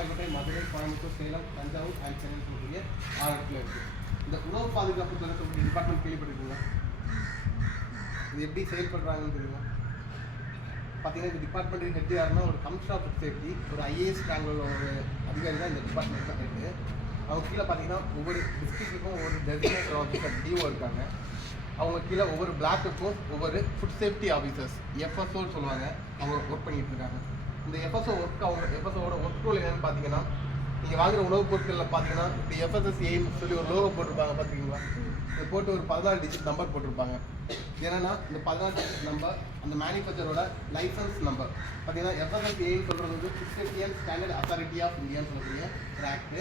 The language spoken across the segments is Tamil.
பாளையங்கோட்டை, மதுரை, கோயம்புத்தூர், சேலம், தஞ்சாவூர் அண்ட் சென்னை சொல்லக்கூடிய 6 இடத்துல இருக்குது. இந்த உணவு பாதுகாப்பு துறை சொல்லக்கூடிய டிபார்ட்மெண்ட் கேள்விப்பட்டிருக்கீங்க. இது எப்படி செயல்படுறாங்கன்னு தெரியுமா? பார்த்தீங்கன்னா இந்த டிபார்ட்மெண்ட் ஹெட் யாருன்னா ஒரு கமிஷனர் ஆஃப் ஃபுட் சேஃப்டி, ஒரு ஐஏஎஸ் ரேங்கில் ஒரு அதிகாரி தான் இந்த டிபார்ட்மெண்ட் ஹெட்டு. அவங்க கீழே பார்த்தீங்கன்னா ஒவ்வொரு டிஸ்ட்ரிக்ட்டுக்கும் ஒவ்வொரு டெசிக்னேட்டட் ஆஃபீஸர் டிஓ இருக்காங்க. அவங்க கீழே ஒவ்வொரு பிளாக்குக்கும் ஒவ்வொரு ஃபுட் சேஃப்டி ஆஃபீஸர்ஸ் எஃப்எஸ்ஓன்னு சொல்லுவாங்க, அவங்க ஒர்க் பண்ணிட்டு இருக்காங்க. இந்த எஃப்எஸ்ஓ ஒர்க் அவங்க எஃப்எஸ்ஓட ஒர்க் ரோல் என்னென்னு பார்த்தீங்கன்னா, நீங்கள் வாங்குகிற உணவுப் பொருட்களில் பார்த்தீங்கன்னா இந்த எஃப்எஸ்எஸ்ஏன்னு சொல்லி ஒரு லோகோ போட்டிருப்பாங்க பார்த்துருக்கீங்களா? இதை போட்டு ஒரு 14 டிஜிட் நம்பர் போட்டிருப்பாங்க. ஏன்னா இந்த 14 டிஜிட் நம்பர் அந்த மேனுஃபேக்சரோட லைசன்ஸ் நம்பர். பார்த்தீங்கன்னா எஃப்எஸ்எஸ்ஏன்னு சொல்கிறது வந்து food safety and standard authority of இந்தியான்னு சொல்லக்கூடிய ஒரு ஆக்டு.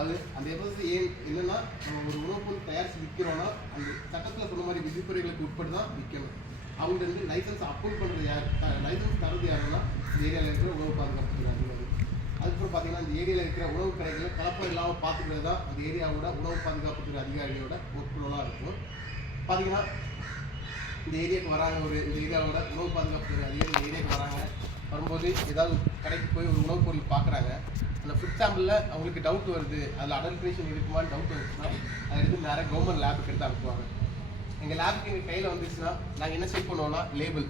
அது அந்த எஃப்எஸ்எஸ்ஏ என்னென்னா, நம்ம ஒரு உணவுப் பொருள் தயாரித்து விற்கிறோன்னா அந்த சட்டத்தில் சொன்ன மாதிரி விதிமுறைகளுக்கு உட்பட்டு தான் விற்கணும். அவங்க வந்து லைசன்ஸ் அப்ரூவ் பண்ணுறது யார், லைசன்ஸ் தரது யாருன்னா இந்த ஏரியாவில் இருக்கிற உணவு பாதுகாப்பு அதிகாரி. அதுக்கப்புறம் பார்த்தீங்கன்னா இந்த ஏரியாவில் இருக்கிற உணவு கடைகளை கலப்படம் இல்லாமல் பார்த்துக்கிறது தான் அந்த ஏரியாவோட உணவு பாதுகாப்புத்துறை அதிகாரியோட ஒர்க் ரோலாக இருக்கும். பார்த்தீங்கன்னா இந்த ஏரியாவுக்கு வராங்க, இந்த ஏரியாவோட உணவு பாதுகாப்புத்துறை அதிகாரி இந்த ஏரியாவுக்கு வராங்க. வரும்போது ஏதாவது கடைக்கு போய் ஒரு உணவுப் பொருள் பார்க்குறாங்க. அந்த ஃபுட் சாம்பிளில் அவங்களுக்கு டவுட் வருது, அதில் அடல்ட்ரேஷன் இருக்குமான்னு டவுட் வந்துச்சுன்னா அதை எடுத்து நேராக கவர்மெண்ட் லேபுக்கு எடுத்து அனுப்புவாங்க. எங்கள் லேபுக்கு எங்கள் கையில் வந்துச்சுன்னா நாங்கள் என்ன செக் பண்ணுவோம்னா லேபிள்.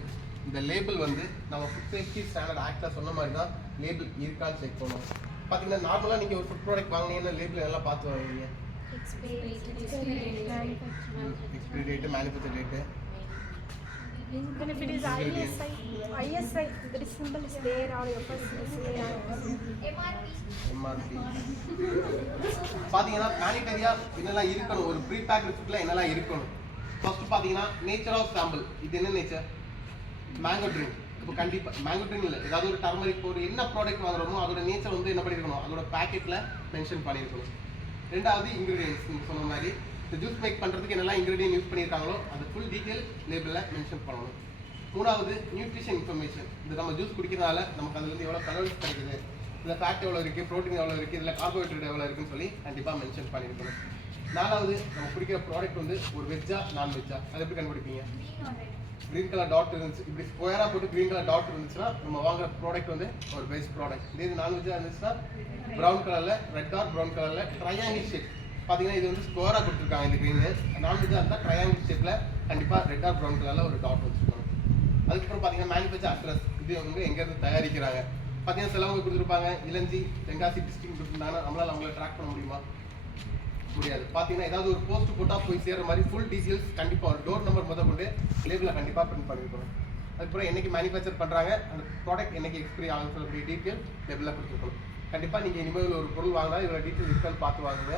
இந்த லேபிள் வந்து நம்ம ஃபுட் சேஃப்டி ஸ்டாண்டர்ட் ஆக்டில் சொன்ன மாதிரி தான் லேபிள் இருக்கான்னு செக் பண்ணுவோம். பார்த்தீங்கன்னா நார்மலாக நீங்கள் ஒரு ஃபுட் ப்ராடக்ட் வாங்கினீங்கன்னா லேபிள் எல்லாம் பார்த்து வாங்குவீங்க. Expiry date, manufacture date. Then if it is ISI, the symbol is there or MRP. பார்த்தீங்கன்னா மேனிட்டரியாக என்னெல்லாம் இருக்கணும், ஒரு ப்ரீ பேக்டு ஃபுட்டில் என்னெல்லாம் இருக்கணும். ஃபர்ஸ்ட் பார்த்தீங்கன்னா நேச்சர் ஆஃப் சாம்பிள். இது என்ன நேச்சர்? Mango drink. இப்போ கண்டிப்பாக மேங்கோ ட்ரிங்க் இல்லை, ஏதாவது ஒரு டர்மரிக் ஒரு என்ன ப்ராடக்ட் வாங்குறோமோ அதோட நேச்சர் வந்து என்ன பண்ணியிருக்கணும், அதோட பேக்கெட்டில் மென்ஷன் பண்ணியிருக்கணும். ரெண்டாவது இன்க்ரீடியன்ஸ். நீங்கள் சொன்ன மாதிரி இந்த ஜூஸ் மேக் பண்ணுறதுக்கு என்னெல்லாம் இன்க்ரீடியன்ட் யூஸ் பண்ணியிருக்காங்களோ அது ஃபுல் டீட்டெயில் லேபிளில் மென்ஷன் பண்ணணும். மூணாவது நியூட்ரிஷன் இன்ஃபர்மேஷன். இது நம்ம ஜூஸ் குடிக்கிறதால நமக்கு அதுலேருந்து எவ்வளோ கலோரிஸ் கிடைக்குது, இதில் ஃபேட் எவ்வளோ இருக்குது, ப்ரோட்டீன் எவ்வளோ இருக்குது, இதில் கார்போஹைட்ரேட் எவ்வளோ இருக்குன்னு சொல்லி கண்டிப்பாக மென்ஷன் பண்ணியிருக்கணும். நாலாவது நம்ம குடிக்கிற ப்ராடக்ட் வந்து ஒரு வெஜ்ஜா நான்வெஜ்ஜா அதை எப்படி கண்டுபிடிப்பீங்க? க்ரீன் கலர் டாட் இருந்துச்சு, இப்படி ஸ்கொயராக போட்டு க்ரீன் கலர் டாட் இருந்துச்சுன்னா நம்ம வாங்குற ப்ராடக்ட் வந்து ஒரு வெஜ் ப்ராடக்ட். இதே இது நான்வெஜ்ஜாக இருந்துச்சுன்னா ப்ரௌன் கலரில் ரெட் ஆர் ப்ரௌன் கலரில் ட்ரையாங்கிள் ஷேப். பார்த்தீங்கன்னா இது வந்து ஸ்கொயராக கொடுத்துருக்காங்க இந்த க்ரீனு. நான்வெஜ்ஜாக இருந்தால் ட்ரையாங்கிள் ஷேப்பில் கண்டிப்பாக ரெட் ஆர் ப்ரௌன் கலரில் ஒரு டாட் வச்சுருக்கணும். அதுக்கப்புறம் பார்த்தீங்கன்னா மேனுஃபேக்சர் அட்ரஸ். இது வந்து எங்கேருந்து தயாரிக்கிறாங்க. பார்த்தீங்கன்னா சிலவங்க கொடுத்துருப்பாங்க இளஞ்சி தென்காசி டிஸ்ட்ரிக்ட் கொடுத்துருந்தாங்கன்னா நம்மளால் அவங்கள ட்ராக் பண்ண முடியுமா? முடியாது. பார்த்தீங்கன்னா ஏதாவது ஒரு போஸ்ட் போட்டால் போய் சேர்ற மாதிரி ஃபுல் டீட்டெயில்ஸ் கண்டிப்பாக ஒரு டோர் நம்பர் முதல் கொண்டு லேபிளில் கண்டிப்பாக பிரிண்ட் பண்ணிருக்கணும். அதுக்கப்புறம் என்னைக்கு மேனுஃபேக்சர் பண்ணுறாங்க, அந்த ப்ராடக்ட் என்னைக்கு எக்ஸ்பிரி ஆகுன்னு சொல்லக்கூடிய டீட்டெயில் லேபிளில் கொடுத்துருக்கணும். கண்டிப்பாக நீங்கள் இனிமேல் ஒரு பொருள் வாங்கினா இதோட டீட்டெயில் இருக்கான்னு பார்த்து வாங்குங்க.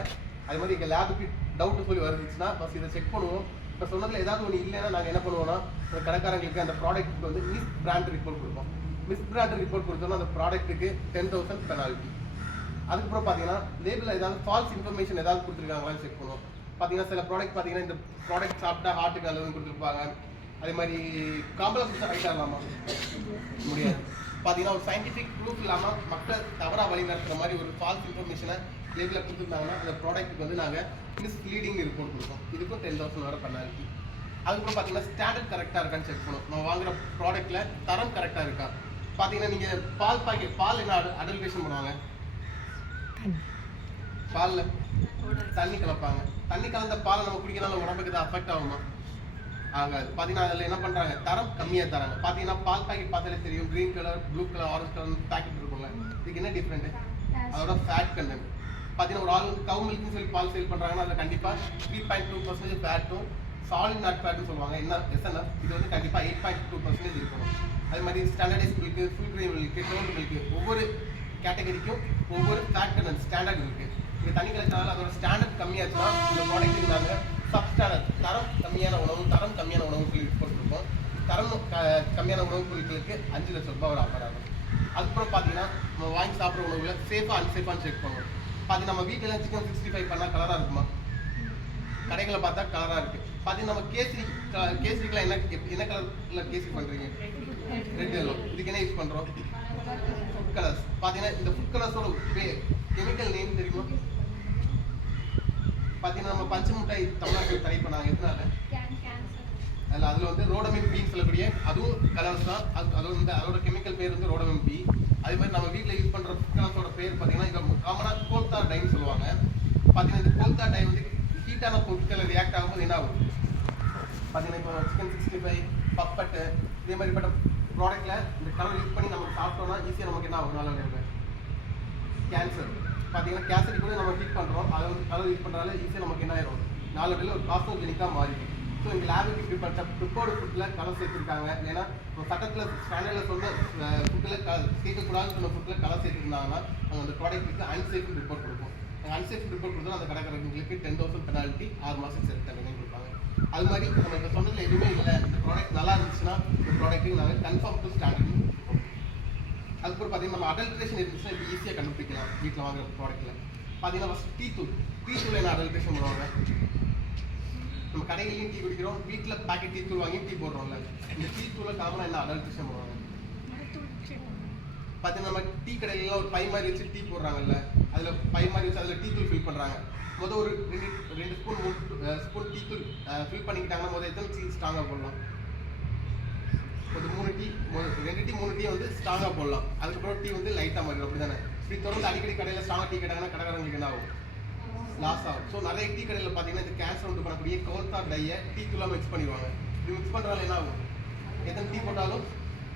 அது மாதிரி எங்கள் லேபுக்கு டவுட் சொல்லி வந்துச்சுன்னா ஃபஸ்ட் இதை செக் பண்ணுவோம். இப்போ சொன்னதில் ஏதாவது ஒன்று இல்லைன்னா நாங்கள் என்ன பண்ணுவோம்னா அந்த கடைக்காரங்களுக்கு அந்த ப்ராடக்ட்டுக்கு வந்து மிஸ் பிராண்ட் ரிப்போர்ட் கொடுப்போம். மிஸ் பிராண்ட் ரிப்போர்ட் கொடுத்தோம்னா அந்த ப்ராடக்ட்டுக்கு 10,000 பெனால்ட்டி. அதுக்கப்புறம் பார்த்தீங்கன்னா லேபிளில் ஏதாவது ஃபால்ஸ் இன்ஃபர்மேஷன் ஏதாவது கொடுத்துருக்காங்களான்னு செக் பண்ணுவோம். பார்த்தீங்கன்னா சில ப்ராடக்ட் பார்த்தீங்கன்னா இந்த ப்ராடக்ட் சாப்பிட்டா ஹார்ட்டுக்கு நல்லதுன்னு கொடுத்துருப்பாங்க. அதே மாதிரி காம்ப்ளெக்ஸ் ஹைட் ஆகலாமா? முடியாது. பார்த்தீங்கன்னா ஒரு சயின்டிஃபிக் ப்ரூஃப் இல்லாமல் மக்கள் தவறாக வழி நடத்துகிற மாதிரி ஒரு ஃபால்ஸ் இன்ஃபர்மேஷனை லேபிளில் கொடுத்துருந்தாங்கன்னா அந்த ப்ராடக்ட்டுக்கு வந்து நாங்கள் மிஸ்லீடிங் ரிப்போர்ட் கொடுப்போம். இதுக்கும் 10,000 வர பெனால்ட்டி. அதுக்கப்புறம் பார்த்தீங்கன்னா ஸ்டாண்டர்ட் கரெக்டாக இருக்கான்னு செக் பண்ணுவோம். நம்ம வாங்குற ப்ராடக்ட்டில் தரம் கரெக்டாக இருக்கா. பார்த்தீங்கன்னா நீங்கள் பால் பாக்கெட் பால் என்ன அடல்ட்ரேஷன் பண்ணுவாங்க, பாலில் தண்ணி கலப்பாங்க. தண்ணி கலந்த பாலை நம்ம குடிக்கிறனால உடம்புக்கு தான் அஃபெக்ட் ஆகுமா? ஆகாது. பார்த்தீங்கன்னா அதில் என்ன பண்ணுறாங்க, தரம் கம்மியாக தராங்க. பார்த்தீங்கன்னா பால் பாக்கெட் பார்த்தாலே தெரியும், green colour, blue colour, orange colour packet இருக்கும்ல. இதுக்கு என்ன டிஃப்ரெண்ட்டு? அதோட ஃபேட் கண்டென்ட். பார்த்தீங்கன்னா ஒரு ஆள் வந்து கவு மில்க்னு சொல்லி பால் சேல் பண்ணுறாங்கன்னா அதில் கண்டிப்பாக 3.2% ஃபேட்டும் சாலிட் நாட் ஃபேட்னு சொல்லுவாங்க. என்ன எஸ்என்எஃப் இது வந்து கண்டிப்பாக 8.2% இருக்கணும். அதே மாதிரி standardise milk, full cream milk, told milk ஒவ்வொரு கேட்டகரிக்கும் ஒவ்வொரு ஃபேட் கண்டென்ட் ஸ்டாண்டர்ட் இருக்குது. இது தண்ணி கலந்தாலும் அதோட ஸ்டாண்டர்ட் கம்மியாச்சுன்னா இந்த ப்ராடக்ட்டுக்கு நாங்கள் சப்ஸ்டாண்டர்ட் தரம் கம்மியான உணவு சொல்லி போட்டுருக்கோம். தரம் கம்மியான உணவுப் பொருட்களுக்கு 5 லட்சம் ரூபாய் ஒரு ஆஃபர் ஆகும். அதுக்கப்புறம் பார்த்தீங்கன்னா நம்ம வாங்கி சாப்பிட்ற உணவுல சேஃபாக அன்சேஃபான்னு செக் பண்ணுவோம். பார்த்தீங்கன்னா நம்ம வீட்டில் சிக்கன் 65 பண்ணால் கலராக இருக்குமா? கடைகளை பார்த்தா கலராக இருக்குது. பார்த்தீங்கன்னா நம்ம கேசரிக்கெலாம் என்ன கலரில் கேசரி பண்ணுறீங்க? Red yellow. இதுக்கு என்ன யூஸ் பண்ணுறோம்? Food colours. பார்த்தீங்கன்னா இந்த ஃபுட் கலர்ஸோட கெமிக்கல் நேம் தெரியுமா? பார்த்தீங்கன்னா நம்ம பஞ்சு மிட்டாய் தமிழ்நாட்டில் ட்ரை பண்ணாங்க. எதனால? அதில் வந்து ரோடமின் பின்னு சொல்லக்கூடிய அதுவும் கலர்ஸ் தான். அது வந்து அதோட கெமிக்கல் பேர் வந்து ரோடமின் பி. அதே மாதிரி நம்ம வீட்டில் யூஸ் பண்ணுற ஃபுட் கலர்ஸோட பேர் பார்த்தீங்கன்னா இங்கே காமனாக கோல்தா டைன்னு சொல்லுவாங்க. பார்த்தீங்கன்னா இந்த கோல்தா டை வந்து ஹீட்டான பொருட்களை ரியாக்ட் ஆகும்போது என்ன ஆகும் பார்த்தீங்கன்னா இப்போ சிக்கன் 65 பப்பட்டு இதே மாதிரிப்பட்ட ப்ராடக்ட்டில் இந்த கலர் யூஸ் பண்ணி நம்ம சாப்பிட்டோம்னா ஈஸியாக நமக்கு என்ன ஆகும் நல்ல கேன்சர். பார்த்தீங்கன்னா கேன்சருக்கு கூட நம்ம ஹீட் பண்ணுறோம், அதை வந்து கலர் யூஸ் பண்ணுறதால ஈஸியாக நமக்கு என்ன ஆயிரும் நாளடைவில் ஒரு காஸ்மோஜெனிக்காக மாறிடும். ஸோ இங்கே லேபுக்கு ப்ரிப்பேர் ப்ரிப்போர்டு ஃபுட்டில் கலர் சேர்த்துருக்காங்க. ஏன்னா சட்டத்தில் ஸ்டாண்டர்டில் சொன்ன ஃபுட்டில் சேர்க்கக்கூடாதுன்னு சொன்ன ஃபுட்டில் கலர் சேர்த்துருந்தாங்கன்னா அவங்க அந்த ப்ராடக்ட்டுக்கு அன்சேஃப்னு ரிப்போர்ட் கொடுப்போம். அன்சேஃப் ரிப்போர்ட் கொடுத்தா அந்த கடைக்காரங்களுக்கு 10,000 பெனால்ட்டி 6 மாதம் சேர்த்து தண்டனை கொடுப்பாங்க. அது மாதிரி நம்ம இப்போ சொன்னதில் எதுவுமே இல்லை, இந்த ப்ராடக்ட் நல்லா இருந்துச்சுன்னா இந்த ப்ராடக்ட்டுக்கு நாங்கள் கன்ஃபார்ம் டு ஸ்டாண்டர்ட். அதுக்கப்புறம் பார்த்தீங்கன்னா நம்ம அடல்ட்ரேஷன் இருந்துச்சுன்னா இப்போ ஈஸியாக கண்டுபிடிக்கலாம். வீட்டில் வாங்குற ப்ராடக்ட்டில் பார்த்தீங்கன்னா ஃபஸ்ட் டீ தூள் என்ன அடல்ட்ரேஷன் பண்ணுவாங்க. நம்ம கடைகளையும் டீ குடிக்கிறோம், வீட்டில் பேக்கெட் டீ தூள் வாங்கி டீ போடுறோம்ல, இந்த டீ தூளை காமனாக என்ன அடல்ட்ரேஷன் பண்ணுவாங்க பார்த்தீங்கன்னா நம்ம டீ கடையிலாம் ஒரு பை மாதிரி வச்சு டீ போடுறாங்கல்ல, அதில் பை மாதிரி வச்சு அதில் டீ தூள் ஃபில் பண்ணுறாங்க. மொதல் ஒரு 2 ஸ்பூன் 3 ஸ்பூன் டீ தூள் ஃபில் பண்ணிக்கிட்டாங்கன்னா முதல் எத்தனை டீ ஸ்ட்ராங்காக போடலாம், ஒரு 2 டீ 3 டீ வந்து ஸ்ட்ராங்காக போடலாம். அதுக்கப்புறம் டீ வந்து லைட்டாக மாறிடும். அப்படி தானே இப்படி தொடர்ந்து அடிக்கடி கடையில் ஸ்ட்ராங்காக டீ கேட்டாங்கன்னா கடைக்காரங்களுக்கு என்ன ஆகும் லாஸ் ஆகும். ஸோ நிறைய டீ கடையில் பார்த்தீங்கன்னா இந்த கேன்சர் உண்டு பண்ணக்கூடிய கோல்தா டையை டீ தூளாக மிக்ஸ் பண்ணிடுவாங்க. இது மிக்ஸ் பண்ணுறதால என்ன ஆகும் எத்தனை டீ போட்டாலும்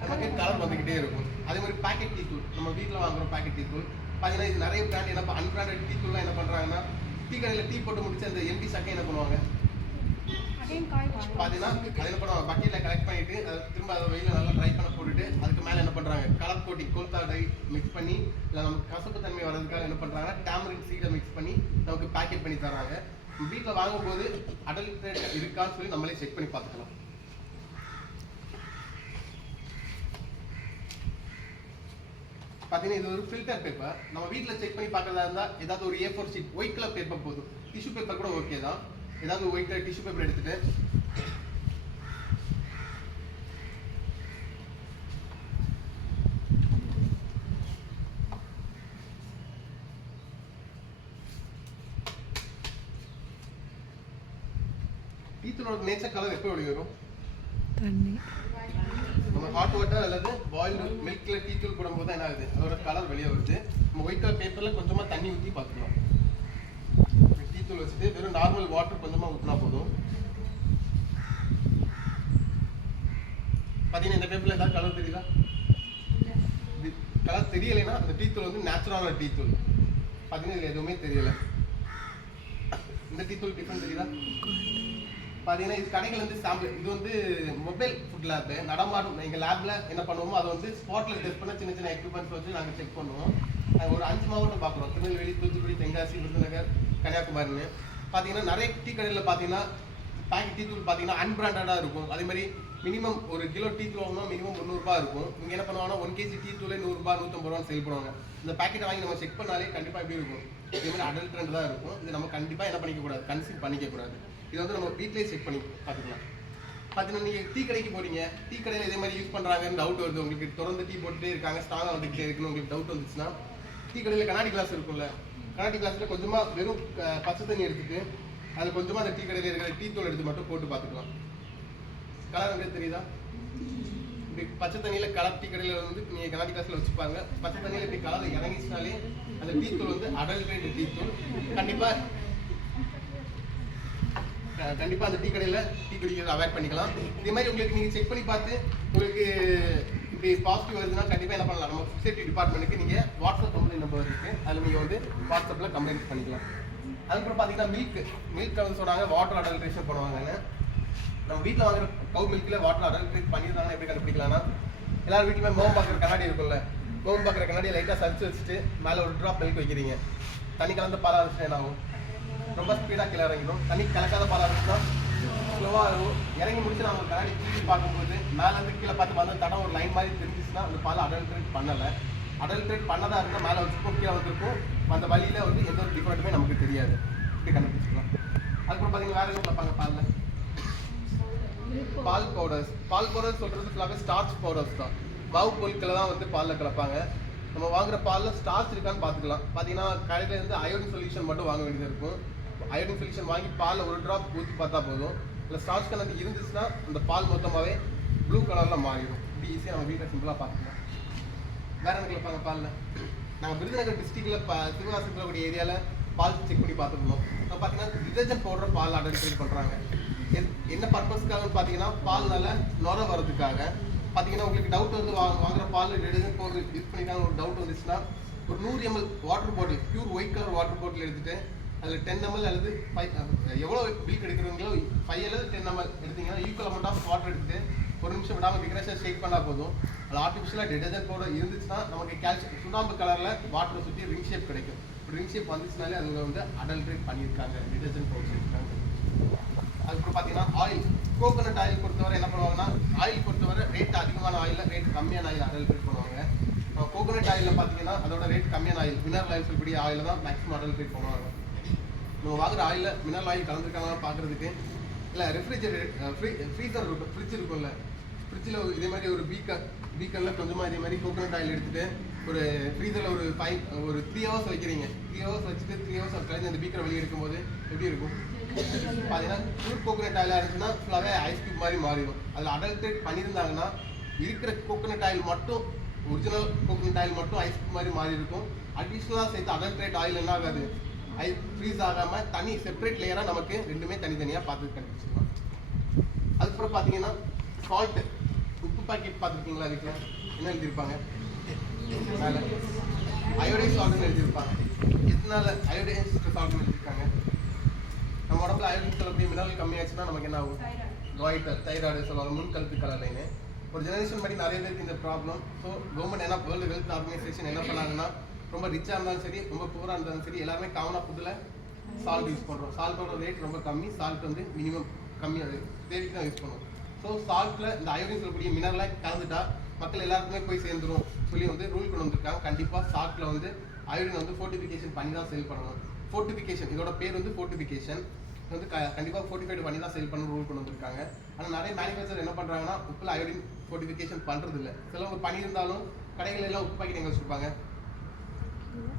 நமக்கு கலர் வந்துக்கிட்டே இருக்கும். அதே மாதிரி பேக்கெட் டீ தூள் நம்ம வீட்டில் வாங்குறோம் பேக்கெட் டீ தூள் பார்த்தீங்கன்னா இது நிறைய பிராண்ட் என்ன அன்பிராண்டட் டீ தூள்லாம் என்ன பண்ணுறாங்கன்னா டீ கடையில் டீ போட்டு முடிச்சு அந்த எம்டி சக்கை என்ன பண்ணுவாங்க பார்த்தீங்கன்னா அதை என்ன பண்ணுவாங்க பக்கெட்டில் கலெக்ட் பண்ணிட்டு அதை திரும்ப அதை வெயில நல்லா ட்ரை பண்ண போட்டுட்டு அதுக்கு மேலே என்ன பண்ணுறாங்க கலர் கோட்டிங் கோல்தா டை மிக்ஸ் பண்ணி இல்லை நமக்கு கசப்பு தன்மை வர்றதுக்காக என்ன பண்ணுறாங்க டேமரின் சீடை மிக்ஸ் பண்ணி நமக்கு பேக்கெட் பண்ணி தராங்க. வீட்டில் வாங்கும்போது அடல்ட்ரேட் இருக்கான்னு சொல்லி நம்மளே செக் பண்ணி பார்த்துக்கலாம். பார்த்தீங்கன்னா இது ஒரு ஃபில்டர் பேப்பர். நம்ம வீட்டில் செக் பண்ணி பார்க்கறதா இருந்தால் ஏதாவது ஒரு A4 sheet white colour paper போதும். டிஷ்யூ பேப்பர் கூட ஓகே தான். ஏதாவது ஒயிட் கலர் டிஷ்யூ பேப்பர் எடுத்துட்டு டீத்தூளோட நேச்சர் கலர் எப்போ வெளியே வரும் தண்ணி நம்ம ஹாட் வாட்டர் அல்லது பாயில்டு மில்க்ல டீ தூள் போடும்போது தான் என்ன ஆகுது அதோட கலர் வெளியே வருது. நம்ம ஒயிட் கலர் பேப்பரில் கொஞ்சமாக தண்ணி ஊற்றி பார்த்துக்கலாம். டீ தூள் வச்சுட்டு வெறும் நார்மல் வாட்டர் கொஞ்சமாக ஊற்றினா போதும். பார்த்தீங்கன்னா இந்த பேப்பரில் ஏதாவது கலர் தெரியுதா? கலர் தெரியலைன்னா அந்த டீ தூள் வந்து நேச்சுரலான டீ தூள். பார்த்தீங்கன்னா இதில் எதுவுமே தெரியலை. இந்த டீ தூள் டிஃப்ரெண்ட் தெரியுதா? பார்த்தீங்கன்னா இது கடைகள் வந்து சாம்பிள் இது வந்து மொபைல் ஃபுட் லேப் நடமாடும். எங்கள் லேபில் என்ன பண்ணுவோமோ அதை வந்து ஸ்பாட்டில் டெஸ்ட் பண்ண சின்ன சின்ன எக்யூப்மெண்ட்ஸ் வச்சு நாங்கள் செக் பண்ணுவோம். நாங்கள் ஒரு 5 மாவட்டம் பார்க்குறோம், திருநெல்வேலி, தூத்துக்குடி, தென்காசி, விருதுநகர், கன்னியாகுமரின்னு. பார்த்தீங்கன்னா நிறைய டீ கடையில் பார்த்தீங்கன்னா பேக்கெட் டீ தூள் பார்த்தீங்கன்னா அன்பிராண்டடாக இருக்கும். அதே மாதிரி மினிமம் ஒரு கிலோ டீ தூள் வாங்கினா மினிமம் 300 இருக்கும். இங்கே என்ன பண்ணுவாங்கன்னா 1 kg டீ தூளே 100 150 சேல் பண்ணுவாங்க. இந்த பேக்கெட்டை வாங்கி நம்ம செக் பண்ணாலே கண்டிப்பாக எப்படி இருக்கும் இதே மாதிரி அடல்ட்ரண்ட் தான் இருக்கும். இது நம்ம கண்டிப்பாக என்ன பண்ணிக்கக்கூடாது கன்சியூம் பண்ணிக்கக்கூடாது. இது வந்து நம்ம வீட்டிலேயே செக் பண்ணி பார்த்துக்கலாம். பார்த்தீங்கன்னா நீங்கள் டீ கடைக்கு போகிறீங்க, டீ கடையில் இதே மாதிரி யூஸ் பண்ணுறாங்கன்னு டவுட் வருது உங்களுக்கு, தொடர்ந்து டீ போட்டுட்டே இருக்காங்க, ஸ்ட்ராங்காக வந்துகிட்டே இருக்குன்னு உங்களுக்கு டவுட் வந்துச்சுன்னா டீ கடையில் கண்ணாடி கிளாஸ் இருக்கும்ல, கண்ணாடி கிளாஸில் கொஞ்சமாக வெறும் பச்சை தண்ணி எடுத்துட்டு அதில் கொஞ்சமாக அந்த டீ கடையில் இருக்கிற டீ தூள் எடுத்து மட்டும் போட்டு பார்த்துக்கலாம். கலர் வந்து தெரியுதா? இப்படி பச்சை தண்ணியில் கலர் டீ கடையில் வந்து நீங்கள் கண்ணாடி கிளாஸில் வச்சுப்பாங்க. பச்சை தண்ணியில் இப்படி கலர் இறங்கிச்சுனாலே அந்த டீ தூள் வந்து அடல்ட்ரேட் டீ தூள். கண்டிப்பாக அந்த டீ கடையில் டீ குடிக்கிறத அவாய்ட் பண்ணிக்கலாம். இதே மாதிரி உங்களுக்கு நீங்கள் செக் பண்ணி பார்த்து உங்களுக்கு இப்படி பாசிட்டிவ் வருதுன்னா கண்டிப்பாக என்ன பண்ணலாம், நம்ம ஃபுட் சேஃப்டி டிபார்ட்மெண்ட்டுக்கு நீங்கள் வாட்ஸ்அப் கம்ப்ளைண்ட் நம்பர் இருக்குது, அதில் நீங்கள் வந்து வாட்ஸ்அப்பில் கம்ப்ளைண்ட் பண்ணிக்கலாம். அதுக்கப்புறம் பார்த்தீங்கன்னா மில்க் வந்து சொன்னாங்க வாட்டர் அடல்ட்ரேஷன் பண்ணுவாங்கன்னு. நம்ம வீட்டில் வாங்குற கவு மில்கில் வாட்டர் அடல்ட்ரேட் பண்ணியிருந்தாங்கன்னா எப்படி கண்டுபிடிக்கலாம்னா எல்லாரும் வீட்டில் மோகம் பார்க்குற கண்ணாடி இருக்கும்ல, மோகம் பார்க்குற கண்ணாடியை லைட்டாக சளிச்சு வச்சுட்டு மேலே ஒரு ட்ராப் மில்க் வைக்கிறீங்க. தண்ணி கலந்த பாலாக இருந்துச்சுன்னா என்ன ஆகும், ரொம்ப ஸ்பீடாக கீழே இறங்கிடும். தண்ணி கலக்காத பாலாக இருந்துச்சுன்னா ஸ்லோவாக இருக்கும். இறங்கி முடிச்சு நம்ம கண்ணாடி தூக்கி பார்க்கும்போது மேலேருந்து கீழே பார்த்து வந்து தடம் ஒரு லைன் மாதிரி தெரிஞ்சிச்சுன்னா அந்த பால் அடல்ட்ரேட் பண்ணலை. அடல்ட்ரேட் பண்ணதாக இருந்தால் மேலே வச்சுக்கும் கீழே வந்துருக்கும். அந்த வழியில் வந்து எந்த ஒரு டிஃப்ரெண்ட்டுமே நமக்கு தெரியாது, இப்படி கண்டுபிடிச்சிக்கலாம். அதுக்கப்புறம் பார்த்தீங்கன்னா வேறு என்ன பார்ப்பாங்க பாலில் பால் பவுடர்ஸ் சொல்கிறது ஃபுல்லாகவே ஸ்டார்ச் பவுடர்ஸ் தான். மாவு பொருட்களை தான் வந்து பாலில் கலப்பாங்க. நம்ம வாங்குற பாலில் ஸ்டார்ச் இருக்கான்னு பார்த்துக்கலாம். பார்த்தீங்கன்னா கடையில் இருந்து அயோடின் சொல்யூஷன் மட்டும் வாங்க வேண்டியது இருக்கும். அயோடின் சொல்யூஷன் வாங்கி பாலில் ஒரு ட்ராப் ஊற்றி பார்த்தா போதும். இல்லை ஸ்டார்ச் கலந்து இருந்துச்சுன்னா அந்த பால் மொத்தமாகவே ப்ளூ கலரில் மாறிடும். இப்படி ஈஸியாக நம்ம வீட்டில் சிம்பிளாக பார்த்துக்கலாம். வேற என்ன கலப்பாங்க பாலில்? நாங்கள் விருதுநகர் டிஸ்ட்ரிக்டில் சிவகாசி கூடிய ஏரியாவில் பால் செக் பண்ணி பார்த்துருந்தோம். இப்போ பார்த்தீங்கன்னா டிடர்ஜென்ட் பவுடர் பால் அடல்ட்ரேட் பண்ணுறாங்க. என்ன பர்பஸ்க்காகன்னு பார்த்தீங்கன்னா பால் நல்லா நுர வரதுக்காக. பார்த்தீங்கன்னா உங்களுக்கு டவுட் வந்து வாங்குற பால் டிடர்ஜென்ட் பவுடர் யூஸ் பண்ணிக்காங்க ஒரு டவுட் வந்துச்சுன்னா ஒரு 100 ml water bottle, pure white colour water bottle எடுத்துகிட்டு அதில் 10 ml அல்லது 5 எவ்வளோ பில்க் எடுக்கிறீங்களோ 5 அல்லது 10 ml எடுத்தீங்கன்னா ஈக்குவல் அமௌண்ட் ஆஃப் வாட்டர் எடுத்துட்டு ஒரு நிமிஷம் விடாமல் விக்ரேஷன் ஷேக் பண்ணால் போதும். அதில் ஆர்டிஃபிஷியலாக டிடர்ஜென்ட் பவுடர் இருந்துச்சுன்னா நமக்கு கால்சியம் சுண்ணாம்பு கலரில் வாட்டரை சுற்றி ரிங் ஷேப் கிடைக்கும். ரிங் ஷேப் வந்துச்சுனாலே அதில் வந்து அடல்ட்ரேட் பண்ணியிருக்காங்க, டிடர்ஜென்ட் பவுடர் இருக்காங்க. அதுக்கப்புறம் பார்த்தீங்கன்னா ஆயில், கோகோனட் ஆயில் பொறுத்தவரை என்ன பண்ணுவாங்கன்னா ஆயில் பொறுத்தவரை ரேட் அதிகமான ஆயிலில் ரேட் கம்மியான ஆயில் அடல்ட்ரேட் பண்ணுவாங்க. கோகோனட் ஆயிலில் பார்த்தீங்கன்னா அதோட ரேட் கம்மியான ஆயில் மினரல் ஆயில் சொல்லக்கூடிய ஆயில் தான் மேக்ஸிமம் அடல்ட்ரேட் பண்ணுவாங்க. நம்ம வாங்குற ஆயிலில் மினரல் ஆயில் கலந்துருக்காங்கன்னு பார்க்குறதுக்கு இல்லை ஃப்ரீசர் இருக்கும், ஃப்ரிட்ஜ் இருக்கும்ல, ஃப்ரிட்ஜில் இதே மாதிரி ஒரு பீக்கரில் கொஞ்சமாக இதே மாதிரி கோகோனட் ஆயில் எடுத்துகிட்டு ஒரு ஃப்ரீசரில் ஒரு 3 hours வைக்கிறீங்க. 3 hours வச்சுட்டு 3 hours கழிஞ்சு அந்த பீக்கரை வெளியே எடுக்கும்போது எப்படி இருக்கும்? பார்த்தீங்கன்னா பியூர் கோகோனட் ஆயிலாக இருந்துச்சுன்னா ஃபுல்லாகவே ஐஸ் கியூப் மாதிரி மாறிடும். அதில் அடல்ட்ரேட் பண்ணியிருந்தாங்கன்னா இருக்கிற கோகோனட் ஆயில் மட்டும் ஒரிஜினல் கோகோனட் ஆயில் மட்டும் ஐஸ் கியூப் மாதிரி மாறி இருக்கும். அடிஷ்னலாக சேர்த்து அடல்ட்ரேட் ஆயில் என்ன ஆகாது, ஃப்ரீஸ் ஆகாமல் தனி செப்பரேட் லேயராக நமக்கு ரெண்டுமே தனித்தனியாக பார்த்து கண்டுபிடிச்சிக்கலாம். அதுக்கப்புறம் பார்த்தீங்கன்னா சால்ட்டு, உப்பு பாக்கெட் பார்த்துருக்கீங்களா? அதுக்கு என்ன எழுதியிருப்பாங்க? மேலே அயோடைஸ் சால்ட்னு எழுதியிருப்பாங்க. எதனால அயோடைஸ் சால்ட்னு எழுதியிருக்காங்க? நம்ம உடம்புல அயோடின் சொல்லக்கூடிய மினரல் கம்மியாச்சுன்னா நமக்கு என்ன ஆகும்? தைராய்டு சொல்லுவாங்க, முன்கழுத்து கலலைன்னு. ஒரு ஜெனரேஷன் படி நிறைய பேருக்கு இந்த ப்ராப்ளம். ஸோ கவர்மெண்ட் என்ன வேர்ல்டு ஹெல்த் ஆர்கனைசேஷன் என்ன பண்ணாங்கன்னா ரொம்ப ரிச்சாக இருந்தாலும் சரி ரொம்ப புவராக இருந்தாலும் சரி எல்லாருமே காமனாக ஃபுட்டில் சால்ட் யூஸ் பண்ணுறோம். சால்ட்டோட ரேட் ரொம்ப கம்மி, சால்ட் வந்து மினிமம் கம்மியாக தேவைக்கு தான் யூஸ் பண்ணுவோம். ஸோ சால்ட்டில் இந்த அயோடின் சொல்லக்கூடிய மினரலை கலந்துட்டா மக்கள் எல்லாருக்குமே போய் சேர்ந்துரும் சொல்லி வந்து ரூல் கொண்டு வந்திருக்காங்க. கண்டிப்பாக சால்ட்டில் வந்து அயோடின் வந்து ஃபோர்ட்டிஃபிகேஷன் பண்ணி தான் சேல் பண்ணணும். ஃபோர்ட்டிஃபிகேஷன் இதோட பேர் வந்து ஃபோர்ட்டிஃபிகேஷன் வந்து கண்டிப்பாக ஃபோர்ட்டிஃபைடு பண்ணி தான் சேல் பண்ணணும் ரூல் கொண்டு வந்திருக்காங்க. ஆனால் நிறைய மேனுஃபேக்சர் என்ன பண்ணுறாங்கன்னா உப்பில் அயோடின் ஃபோர்ட்டிஃபிகேஷன் பண்ணுறது இல்லை. சிலவங்க பண்ணியிருந்தாலும் கடைகள் எல்லாம் உப்பு பாக்கெட் எங்கே வச்சுருப்பாங்க?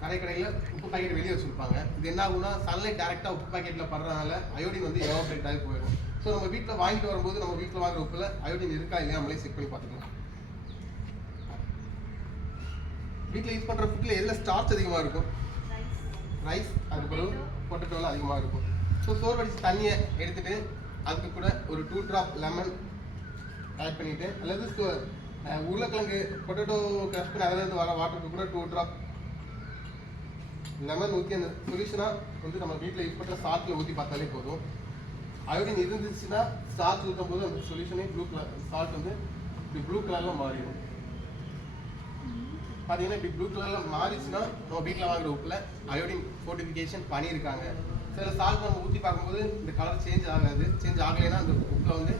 கடையில் உப்பு பாக்கெட் வெளியே வச்சுருப்பாங்க. இது என்ன ஆகும்னா சன்லைட் டேரெக்டாக உப்பு பாக்கெட்டில் படுறதுனால அயோடின் வந்து எவாபரேட் ஆகி போயிடும். ஸோ நம்ம வீட்டில் வாங்கிட்டு வரும்போது நம்ம வீட்டில் வாங்குற உப்பில் அயோடின் இருக்கா இல்லையா நம்மளே செக் பண்ணி பார்த்துக்கலாம். வீட்டில் யூஸ் பண்ணுற ஃபுட்டில் எதில் ஸ்டார்ச் அதிகமாக இருக்கும்? ரைஸ், அதுக்கப்புறம் பொட்டேட்டோவில் அதிகமாக இருக்கும். ஸோ சோறு வடிச்சு தண்ணியை எடுத்துகிட்டு அதுக்கு கூட ஒரு 2 drop லெமன் ஆட் பண்ணிவிட்டு அல்லது உருளைக்கிழங்கு பொட்டேட்டோ க்ரஷ் பண்ணி அதிலேருந்து வர வாட்டருக்கு கூட 2 drop லெமன் ஊற்றி அந்த சொல்யூஷனாக வந்து நம்ம வீட்டில் யூஸ் பண்ணுற சால்ட்டில் ஊற்றி பார்த்தாலே போதும். அயோடின் இருந்துச்சுன்னா சால்ட் ஊற்றும் போது அந்த சொல்யூஷனே ப்ளூ கலர் சால்ட் வந்து இப்படி ப்ளூ கலரில் மாறிடும். பார்த்தீங்கன்னா இப்படி ப்ளூ கலரில் மாறிச்சுன்னா நம்ம வீட்டில் வாங்குற உப்பில் அயோடின் ஃபோர்ட்டிஃபிகேஷன் பண்ணியிருக்காங்க. சில சால்ட் நம்ம ஊற்றி பார்க்கும்போது இந்த கலர் சேஞ்ச் ஆகாது. சேஞ்ச் ஆகலைன்னா அந்த உப்பில் வந்து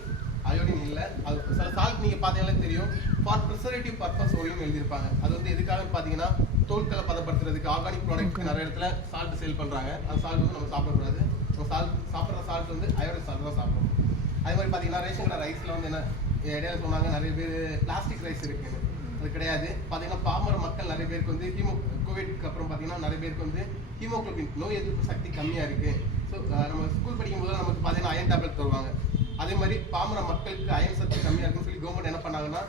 அயோடின் இல்லை. அது சில சால்ட் நீங்கள் பார்த்தீங்கன்னா தெரியும் ஃபார் ப்ரிசர்வேட்டிவ் பர்பஸ் ஒன்றும் எழுதியிருப்பாங்க. அது வந்து எதுக்காகன்னு பார்த்தீங்கன்னா தோல்களை பதப்படுத்துறதுக்கு ஆர்கானிக் ப்ராடக்ட்க்கு நிறைய இடத்துல சால்ட் சேல் பண்ணுறாங்க. அந்த சால்ட் வந்து நம்ம சாப்பிடக்கூடாது. நம்ம சாப்பிட்ற சால்ட் வந்து அயோடைன் சால்ட் தான் சாப்பிடணும். அதே மாதிரி பார்த்தீங்கன்னா ரேஷன் கடை ரைஸில் வந்து என்ன இடையில சொன்னாங்க நிறைய பேர் பிளாஸ்டிக் ரைஸ் இருக்குன்னு. அது கிடையாது. பார்த்தீங்கன்னா பாமர மக்கள் நிறைய பேருக்கு வந்து கோவிட்க்கு அப்புறம் பார்த்தீங்கன்னா நிறைய பேருக்கு வந்து ஹீமோகுளோபின் நோய் எதிர்ப்பு சக்தி கம்மியாக இருக்குது. ஸோ நம்ம ஸ்கூல் படிக்கும்போது நமக்கு பார்த்தீங்கன்னா அயன் டேப்லெட் தருவாங்க. அதே மாதிரி பாமர மக்களுக்கு அயன் சக்தி கம்மியாக இருக்குன்னு சொல்லி கவர்மெண்ட் என்ன பண்ணாங்கன்னா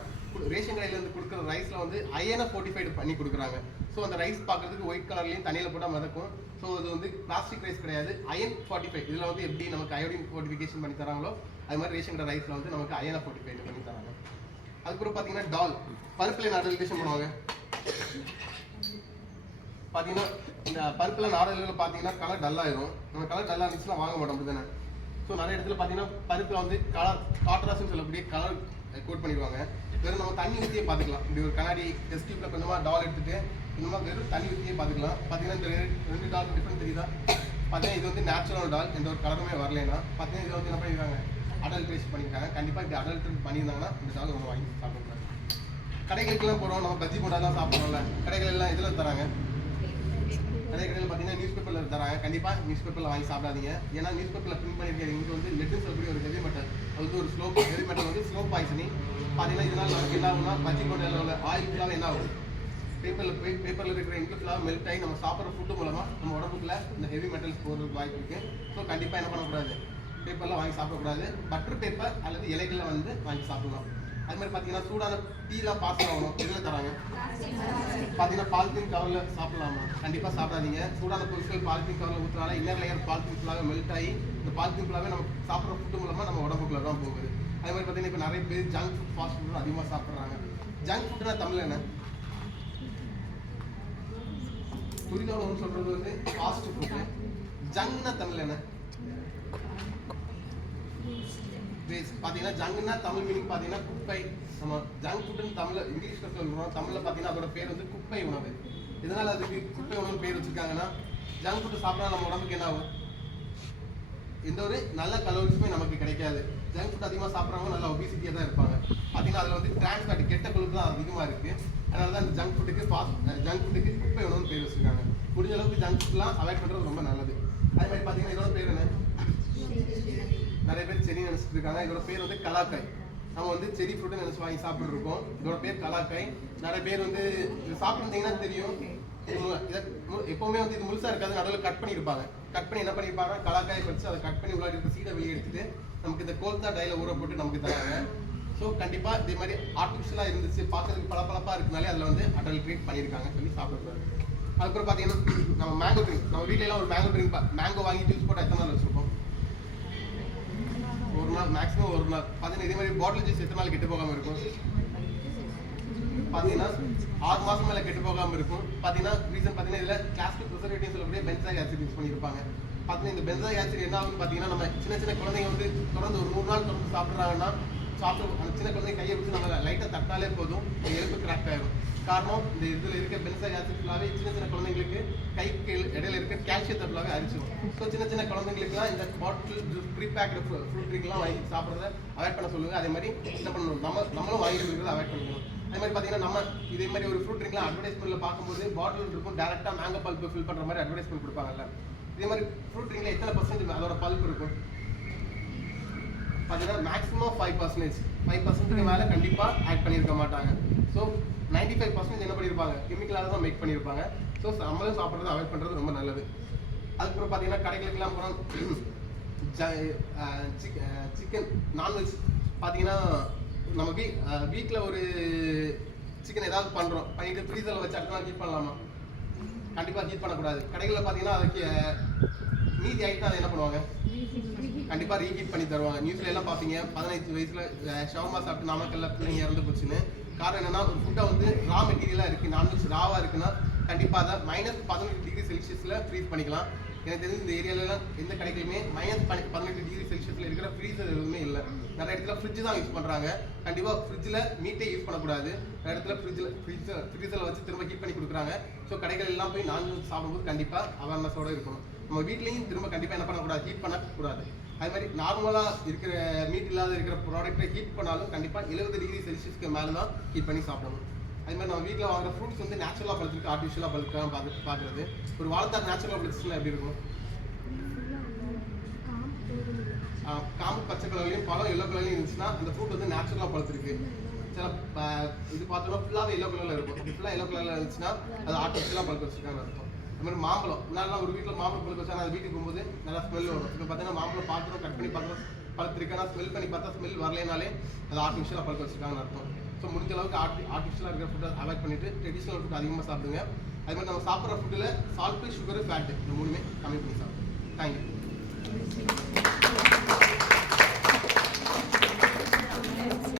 ரேஷன் கடையிலேருந்து கொடுக்குற ரைஸில் வந்து அயனை ஃபோர்ட்டிஃபைடு பண்ணி கொடுக்குறாங்க. ஸோ அந்த ரைஸ் பார்க்குறதுக்கு ஒயிட் கலர்லேயும் தண்ணியில் போட்டால் மிதக்கும். ஸோ இது வந்து பிளாஸ்டிக் ரைஸ் கிடையாது, அயன் 45. இதில் வந்து எப்படி நமக்கு அயோடின் ஃபோர்ட்டிஃபிகேஷன் பண்ணி தராங்களோ அது மாதிரி ரேஷன் கடை ரைஸில் வந்து நமக்கு அயனை 45 பண்ணி தராங்க. அதுக்கப்புறம் பார்த்தீங்கன்னா டால் பருப்பில் அடல்ட்ரேஷன் பண்ணுவாங்க. பார்த்தீங்கன்னா இந்த பருப்பில் நாடல்களில் பார்த்தீங்கன்னா கலர் டல்லாயிரும். நம்ம கலர் டல்லாக இருந்துச்சுன்னா வாங்க மாட்டோம், அப்படி தானே? ஸோ நிறைய இடத்துல பார்த்தீங்கன்னா பருப்பில் வந்து கலர் காட்ராஸ்ன்னு சொல்லக்கூடிய கலர் கோட் பண்ணிடுவாங்க. வெறும் நம்ம தண்ணி ஊற்றியே பார்த்துக்கலாம். இப்படி ஒரு கண்ணாடி டெஸ்ட் டியூப்பில் கொஞ்சமாக டால் எடுத்துகிட்டு இந்த வெறும் தண்ணி ஊற்றியே பார்த்துக்கலாம். பார்த்தீங்கன்னா இந்த 2 டால் டிஃப்ரெண்ட் தெரியுதா? பார்த்தீங்கன்னா இது வந்து நேச்சுரல் டால், எந்த ஒரு கலருமே வரலைன்னா. பார்த்தீங்கன்னா இதில் வந்து என்ன பண்ணியிருக்காங்க? அடல்ட்ரேஷன் பண்ணியிருக்காங்க. கண்டிப்பாக இப்படி அடல்ட்ரேட் பண்ணியிருந்தாங்கன்னா இந்த டால் நம்ம வாங்கி சாப்பிடக்கூடாது. கடைகளுக்குலாம் போகிறோம், நம்ம பஜ்ஜி போட்டா தான் சாப்பிட்றோம்ல. கடைகள் எல்லாம் இதில் தராங்க. நிறைய கடையில் பார்த்தீங்கன்னா நியூஸ் பேப்பரில் தராங்க. கண்டிப்பாக நியூஸ் பேப்பரில் வாங்கி சாப்பிடாதீங்க. ஏன்னா நியூஸ் பேப்பரில் பிரிண்ட் பண்ணியிருக்கிற இங்கே வந்து லெட்டுன்னு சொல்லக்கூடிய ஒரு ஹெவி மெட்டல், அது வந்து ஒரு ஹெவி மெட்டல் வந்து ஸ்லோ பாய்சனிங். பார்த்தீங்கன்னா இதனால் நமக்கு என்ன ஆகும்னா பஜ்ஜி போட்டில் உள்ள ஆயில் ஃபுல்லாக என்ன ஆகும்? பேப்பரில் இருக்கிற இங்கு ஃபுல்லாக மெல்ட் ஆகி நம்ம சாப்பிட்ற ஃபுட்டு மூலமாக நம்ம உடம்புக்குள்ள இந்த ஹெவி மெட்டல்ஸ் போகிறதுக்கு வாய்ப்பு இருக்குது. ஸோ கண்டிப்பாக என்ன பண்ணக்கூடாது? பேப்பரில் வாங்கி சாப்பிடக்கூடாது. பட்டர் பேப்பர் அல்லது இலைகளில் வந்து வாங்கி சாப்பிடலாம். அது மாதிரி பார்த்தீங்கன்னா சூடான டீலாம் பாஸ் ஆகணும், எதில் தராங்க பார்த்தீங்கன்னா பாலித்தீன் கவரில் சாப்பிடலாமா? கண்டிப்பாக சாப்பிடாதீங்க. சூடான பொருட்கள் பாலித்தீன் கவரில் ஊற்றுனால இன்னர் லேயர் பாலித்தீன் ஃபுல்லாகவே மெல்ட் ஆகி இந்த பாலித்தீன் ஃபுல்லாகவே நம்ம சாப்பிட்ற ஃபுட்டு மூலமாக நம்ம உடம்புக்குள்ள தான் போகுது. அதே மாதிரி பார்த்தீங்கன்னா இப்போ நிறைய பேர் ஜங்க் ஃபுட் ஃபாஸ்ட் ஃபுட்டும் அதிகமாக சாப்பிட்றாங்க. ஜங்க் ஃபுட்னா தமிழ் என்ன? துரித உணவுன்னு சொல்கிறது வந்து ஃபாஸ்ட் ஃபுட்டு. ஜங்க்னா தமிழ் என்ன? பார்த்தீங்கன்னா ஜங்குன்னா தமிழ் மீனிங் பார்த்தீங்கன்னா குப்பை. நம்ம ஜங்க் ஃபுட்டுன்னு தமிழில் இங்கிலீஷில் சொல்கிறோம், தமிழில் பார்த்தீங்கன்னா அதோட பேர் வந்து குப்பை உணவு. இதனால் அதுக்கு குப்பை உணவு பேர் வச்சுருக்காங்கன்னா ஜங்க் ஃபுட்டு சாப்பிட்டா நம்ம உடம்புக்கு என்ன ஆகும்? எந்த ஒரு நல்ல கலோரிஸுமே நமக்கு கிடைக்காது. ஜங்க் ஃபுட் அதிகமாக சாப்பிட்றவங்க நல்ல ஒபிசிட்டியாக தான் இருப்பாங்க. பார்த்தீங்கன்னா அதில் வந்து டிரான்ஸ் ஃபேட் கெட்ட கொழுப்பு தான் அதிகமாக இருக்குது. அதனால தான் இந்த ஜங்க் ஃபுட்டுக்கு குப்பை உணவுன்னு பேர் வச்சுருக்காங்க. முடிஞ்ச அளவுக்கு ஜங்க் ஃபுட்லாம் அவாய்ட் பண்ணுறது ரொம்ப நல்லது. அதே மாதிரி பார்த்தீங்கன்னா இதோட பேர் என்ன? நிறைய பேர் செடி நினைச்சிட்டு இருக்காங்க. இதோட பேர் வந்து கலாக்காய். நம்ம வந்து செடி ஃப்ரூட் நினைச்சு வாங்கி சாப்பிட்டு இருக்கோம். இதோட பேர் கலாக்காய். நிறைய பேர் வந்து இது சாப்பிட்டுருந்தீங்கன்னா தெரியும். எப்பவுமே வந்து இது முழுசா இருக்காது, நடுவில் கட் பண்ணியிருப்பாங்க. கட் பண்ணி என்ன பண்ணியிருப்பாங்க, கலாக்காயை வச்சு அதை கட் பண்ணி உள்ளாடி இருக்க சீடை வெளியே எடுத்துட்டு நமக்கு இந்த கோல்தா டைல ஊற போட்டு நமக்கு தராங்க. ஸோ கண்டிப்பாக இதே மாதிரி ஆர்டிஃபிஷியலாக இருந்துச்சு, பார்க்கறதுக்கு பளபளப்பாக இருக்குனாலே அதில் வந்து அடல்ட்ரேட் பண்ணியிருக்காங்க சொல்லி சாப்பிடக்கூடாது. அதுக்கப்புறம் பார்த்தீங்கன்னா நம்ம மேங்கோ ட்ரிங்க், நம்ம வீட்டிலலாம் ஒரு மேங்கோ ட்ரிங்க் மேங்கோ வாங்கி ஜூஸ் போட்டு எத்தனை நாள் வச்சுருப்போம்? ஒரு நாள், மேக்ஸிமம் ஒரு நாள். பார்த்தீங்கன்னா இதே மாதிரி பாட்டில் ஜூஸ் எத்தனை நாள் கெட்டு போகாமல் இருக்கும்? பார்த்தீங்கன்னா 6 மாதம் மேலே கெட்டு போகாமல் இருக்கும். பார்த்தீங்கன்னா ரீசன் பார்த்தீங்கன்னா இதில் கிளாஸ்டிக் ப்ரிசர்வேட்டிவ் சொல்லக்கூடிய பென்சாயிக் ஆசிட் யூஸ் பண்ணியிருப்பாங்க. பார்த்தீங்கன்னா இந்த பென்சாயிக் ஆசிட் என்ன ஆகுன்னு பார்த்தீங்கன்னா நம்ம சின்ன குழந்தைங்க வந்து தொடர்ந்து ஒரு 100 நாள் தொடர்ந்து சாப்பிட்றாங்கன்னா அந்த சின்ன குழந்தைங்க கையை வச்சு நம்ம லைட்டாக தட்டாலே போதும் எலும்பு கிராக் ஆகிடும். காரணம் இந்த இதில் இருக்க பென்சாயிக் ஆசிட் ஃபுல்லாகவே சின்ன குழந்தைங்களுக்கு கைக்கு இடையில இருக்க கால்சியத்தை ஃபுல்லாகவே அரிச்சிடும். ஸோ சின்ன குழந்தைங்களுக்குலாம் இந்த பாட்டில் ஜூஸ் ப்ரீ பேக்டு ஃப்ரூட் ட்ரிங்க்லாம் வாங்கி சாப்பிட்றத அவாய்ட் பண்ண சொல்லுங்கள். அதே மாதிரி என்ன பண்ணணும், நம்மளும் வாங்கி கொடுக்குறத அவாய்ட் பண்ணிக்கணும். அதே மாதிரி பார்த்தீங்கன்னா நம்ம இதே மாதிரி ஒரு ஃப்ரூட் ட்ரிங்க்லாம் அட்வர்டைஸ்மெண்ட்டில் பார்க்கும்போது பாட்டில் இருக்கும், டேரெக்டாக மேங்கோ பல்ப்பு ஃபில் பண்ணுற மாதிரி அட்வர்டைஸ்மெண்ட் கொடுப்பாங்கல்ல. இதே மாதிரி ஃப்ரூட் ட்ரிங்க்ல எத்தனை பர்சன்டேஜ் அதோட பல்ப் இருக்கும் பார்த்தீங்கன்னா மேக்ஸிமம் 5%க்கு மேலே கண்டிப்பாக ஆட் பண்ணியிருக்க மாட்டாங்க. ஸோ 95% என்ன பண்ணியிருப்பாங்க, கெமிக்கலாக தான் மேக் பண்ணியிருப்பாங்க. ஸோ நம்மளும் சாப்பிட்றத அவாய்ட் பண்ணுறது ரொம்ப நல்லது. அதுக்கப்புறம் பார்த்தீங்கன்னா கடைகளுக்கெல்லாம் போனால் சிக்கன் நான்வெஜ் பார்த்தீங்கன்னா நம்ம வீட்டில் ஒரு சிக்கன் ஏதாவது பண்ணுறோம், பண்ணிட்டு ஃப்ரீசரில் வச்சு அடுத்த நாள் ஹீட் பண்ணலாமா? கண்டிப்பாக ஹீட் பண்ணக்கூடாது. கடைகளில் பார்த்தீங்கன்னா அதுக்கு மீதி ஆகிட்டு அதை என்ன பண்ணுவாங்க, கண்டிப்பாக ரீஹீட் பண்ணி தருவாங்க. நியூஸ்ல எல்லாம் பார்த்தீங்க 15 வயசுல ஷவர்மா சாப்பிட்டு நாமக்கல்ல பிள்ளைங்க இறந்து போச்சுன்னு. காரணம் என்னன்னா ஒரு ஃபுட்டை வந்து ரா மெட்டீரியலாக இருக்குது, நான்வெஜ் ராவாக இருக்குன்னா கண்டிப்பாக அதை -18°C ஃப்ரீஸ் பண்ணிக்கலாம். எனக்கு தெரிஞ்சு இந்த ஏரியாலலாம் எந்த கடைகளுமே -18°C இருக்கிற ஃப்ரீசர் எதுவுமே இல்லை. நிறைய இடத்துல ஃப்ரிட்ஜ் தான் யூஸ் பண்ணுறாங்க. கண்டிப்பாக ஃப்ரிட்ஜில் மீட்டே யூஸ் பண்ணக்கூடாது. நிறைய இடத்துல ஃப்ரீசரில் வச்சு திரும்ப ஹீட் பண்ணி கொடுக்குறாங்க. ஸோ கடைகள் எல்லாம் போய் நான்வெஜ் சாப்பிடும்போது கண்டிப்பாக அவேர்னஸோடு இருக்கணும். நம்ம வீட்லேயும் திரும்ப கண்டிப்பாக என்ன பண்ணக்கூடாது, ஹீட் பண்ணக்கூடாது. அது மாதிரி நார்மலாக இருக்கிற மீட் இல்லாத இருக்கிற ப்ராடக்ட்டை ஹீட் பண்ணாலும் கண்டிப்பாக 70°C மேலே தான் ஹீட் பண்ணி சாப்பிடணும். அது மாதிரி நம்ம வீட்டில் வாங்குற ஃப்ரூட்ஸ் வந்து நேச்சுரலாக பழுத்துருக்கு, ஆர்டிஃபிஷியலாக பழுத்துக்காக பார்க்குறது. ஒரு வாழைத்தார் நேச்சுரலாக பழுத்துச்சுன்னா எப்படி இருக்கும்? காம்பு பச்சை கலர்லையும் பழம் எல்லோ கலர்லையும் இருந்துச்சுன்னா அந்த ஃப்ரூட் வந்து நேச்சுரலாக பழுத்துருக்கு. சில இது பார்த்தோம்னா ஃபுல்லாகவே எல்லோ கலரில் இருக்கும். இது ஃபுல்லாக எல்லோ கலரில் இருந்துச்சுன்னா அது ஆர்டிஃபிஷியலாக பழுக்க வச்சுருக்காங்க அர்த்தம். அது மாதிரி மாம்பழம், முன்னாடிலாம் ஒரு வீட்டில் மாம்பழம் பழுக்க வச்சாங்க, அது வீட்டுக்கு போகும்போது நல்லா ஸ்மெல் வரும். இப்போ பார்த்தீங்கன்னா மாம்பழம் பார்க்குறோம், கட் பண்ணி பார்க்குறோம், பழுத்திருக்கேன்னா ஸ்மெல் பண்ணி பார்த்தா ஸ்மெல் வரலைனாலே அது ஆர்டிஃபிஷியலாக பழுக்க வச்சுருக்காங்கன்னு அர்த்தம். ஸோ முடிஞ்ச அளவுக்கு ஆர்டிஃபிஷியலாக இருக்கிற ஃபுட்டை அவாய்ட் பண்ணிவிட்டு ட்ரெடிஷ்னல் ஃபுட் அதிகமாக சாப்பிடுங்க. அது மாதிரி நம்ம சாப்பிட்ற ஃபுட்டில் சால்ட்டு, சுகரு, ஃபேட்டு இந்த மூணுமே கம்மி பண்ணி சாப்பிடுங்க. தேங்க்யூ.